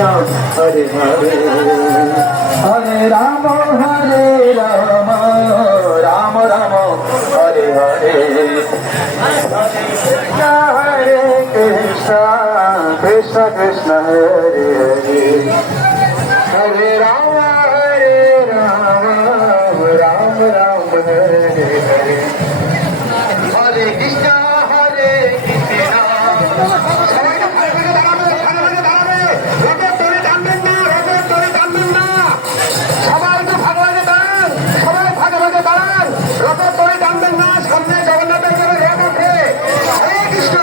হরে হরে হরে রাম রাম রাম হরে হরে হরে কৃষ্ণ কৃষ্ণ কৃষ্ণ হরে হরে হরে রাম রাম রাম হরে হরে হরে কৃষ্ণ হরে কৃষ্ণ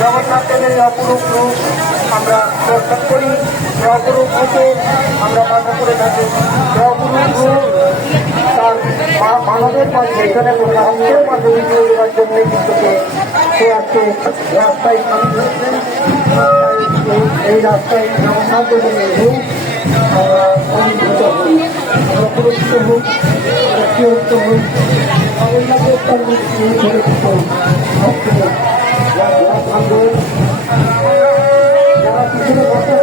জগন্নাথের অপরূপ রূপ আমরা দর্শন করি, অপরূপ রূপে আমরা বাধা করে থাকি। অপরূপ রূপ তার মানবের মাঝে এখানে মানুষের মাঝে বিজয় দেওয়ার জন্য কিন্তু সে আজকে রাস্তায় এই রাস্তায় জগন্নাথ দেবের রূপ আমরা অনুভূত হই, আমরা পুরস্কৃত হই, প্রত্যুক্ত হই। জগন্নাথের তার যারা পিছনে বসে